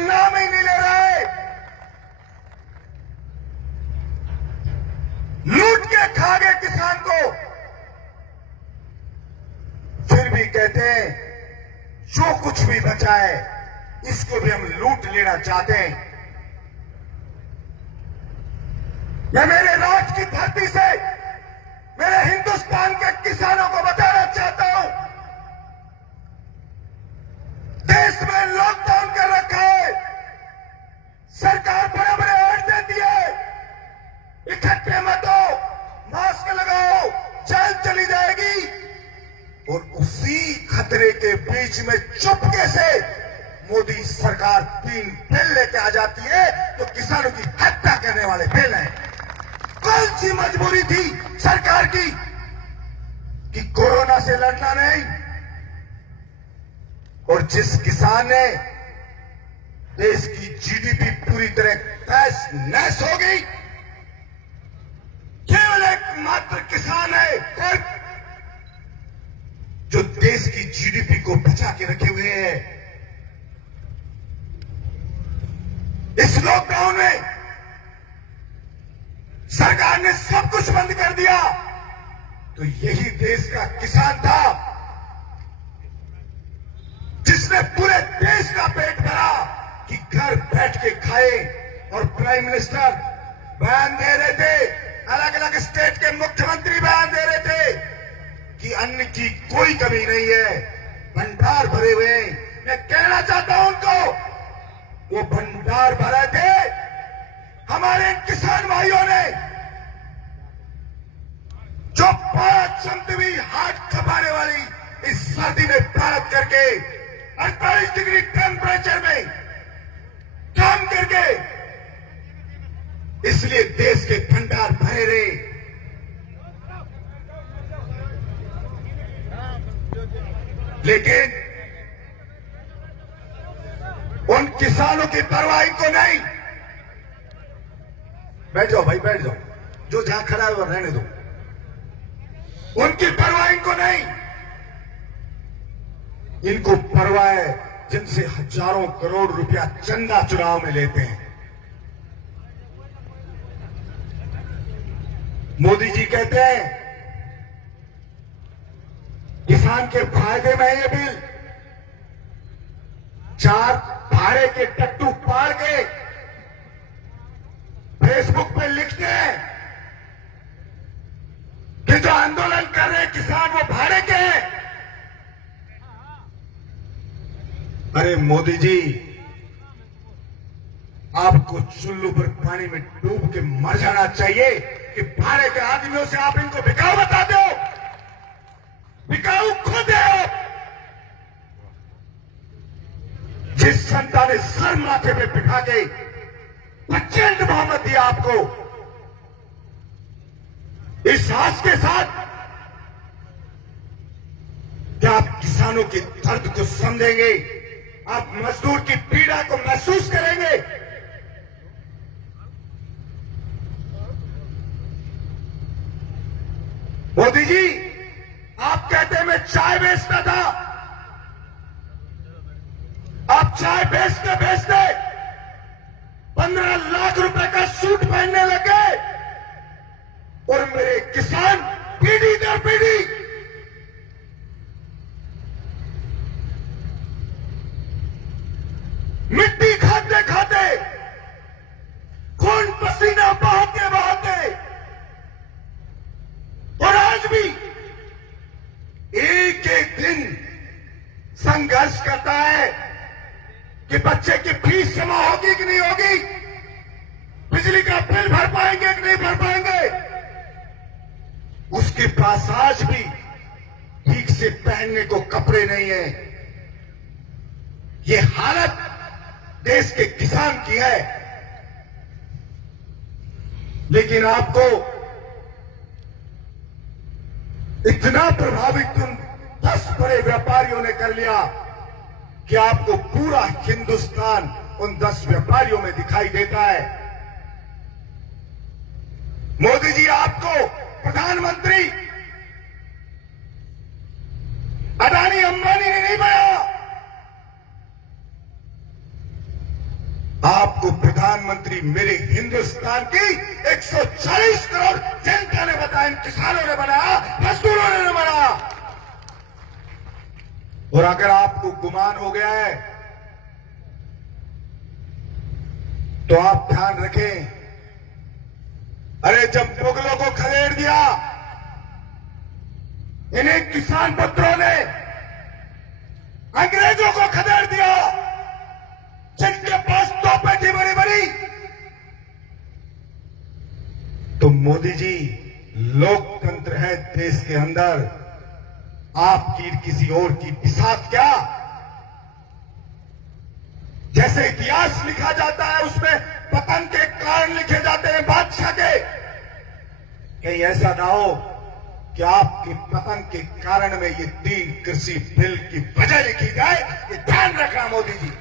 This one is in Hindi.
नाम ही नहीं ले रहे। लूट के खा गए किसान को, फिर भी कहते हैं जो कुछ भी बचा है इसको भी हम लूट लेना चाहते हैं। मैं मेरे राज की धरती से मेरे हिंदुस्तान के किसानों को बताना चाहता हूं, देश में लॉकडाउन कर रखा है, सरकार बड़े बड़े ऑर्डर देती है, इकट्ठे मत हो, मास्क लगाओ, जेल चली जाएगी। और उसी खतरे के बीच में चुपके से मोदी सरकार 3 बिल लेके आ जाती है तो किसानों की हत्या करने वाले बिल हैं। कौन सी मजबूरी थी सरकार की कि कोरोना से लड़ना नहीं, और जिस किसान ने देश की जीडीपी पूरी तरह तहस नहस हो गई, केवल एक मात्र किसान है जो देश की जीडीपी को बचा के रखे हुए है। इस लॉकडाउन में सरकार ने सब कुछ बंद कर दिया तो यही देश का किसान था जिसने पूरे देश का पेट भरा कि घर बैठ के खाए। और प्राइम मिनिस्टर बयान दे रहे थे, अलग अलग स्टेट के मुख्यमंत्री बयान दे रहे थे कि अन्न की कोई कमी नहीं है, भंडार भरे हुए हैं। मैं कहना चाहता हूं उनको, वो भंडार भरे थे हमारे किसान भाइयों ने जो 5 चमदवी हाथ खपाने वाली इस सर्दी में भारत करके 48 डिग्री टेम्परेचर में काम करके, इसलिए देश के भंडार भरे रहे। लेकिन उन किसानों की परवाह इनको नहीं। बैठ जाओ भाई, बैठ जाओ, जो जहां खड़ा है वो रहने दो। उनकी परवाह इनको नहीं, इनको परवाह है जिनसे हजारों करोड़ रुपया चंदा चुनाव में लेते हैं। मोदी जी कहते हैं किसान के फायदे में ये बिल, 4 भाड़े के टट्टू पाड़ के फेसबुक पे लिखते हैं कि जो आंदोलन कर रहे किसान वो भाड़े के हैं। अरे मोदी जी, आपको चुल्लू पर पानी में डूब के मर जाना चाहिए कि भाड़े के आदमियों से आप इनको बिकाऊ बताते हो। बिकाऊ खुद है आप। जिस जनता ने सर माथे पे बिठा के प्रचंड बहुमत दिया आपको, इस साहस के साथ क्या आप किसानों के दर्द को समझेंगे? आप मजदूर की पीड़ा को महसूस करेंगे? मोदी जी, आप कहते मैं चाय बेचता था, आप चाय बेचते बेचते 15 लाख रुपए का सूट पहनने लगे और मेरे किसान पीढ़ी दर पीढ़ी मिट्टी खाते खाते, खून पसीना बहाते बहाते, और आज भी एक एक दिन संघर्ष करता है कि बच्चे की फीस जमा होगी कि नहीं होगी, बिजली का बिल भर पाएंगे कि नहीं भर पाएंगे। उसके पास आज भी ठीक से पहनने को कपड़े नहीं है। ये हालत देश के किसान की है। लेकिन आपको इतना प्रभावित उन 10 बड़े व्यापारियों ने कर लिया कि आपको पूरा हिंदुस्तान उन 10 व्यापारियों में दिखाई देता है। मोदी जी, आपको प्रधानमंत्री अडानी अंबानी ने नहीं बनाया, आपको प्रधानमंत्री मेरे हिंदुस्तान की 140 करोड़ जनता ने बताया, इन किसानों ने बनाया, मजदूरों ने बनाया। और अगर आपको गुमान हो गया है तो आप ध्यान रखें, अरे जब मुगलों को खदेड़ दिया, इन्हीं किसान पुत्रों ने अंग्रेजों को खदेड़ दिया, जिनके पास तोपें थी बड़ी बड़ी। तो मोदी जी, लोकतंत्र है देश के अंदर, आपकी किसी और की बिसात क्या? जैसे इतिहास लिखा जाता है उसमें पतन के कारण लिखे जाते हैं बादशाह के, कहीं ऐसा ना हो कि आपके पतन के कारण में ये 3 कृषि बिल की वजह लिखी जाए। ये ध्यान रखना मोदी जी।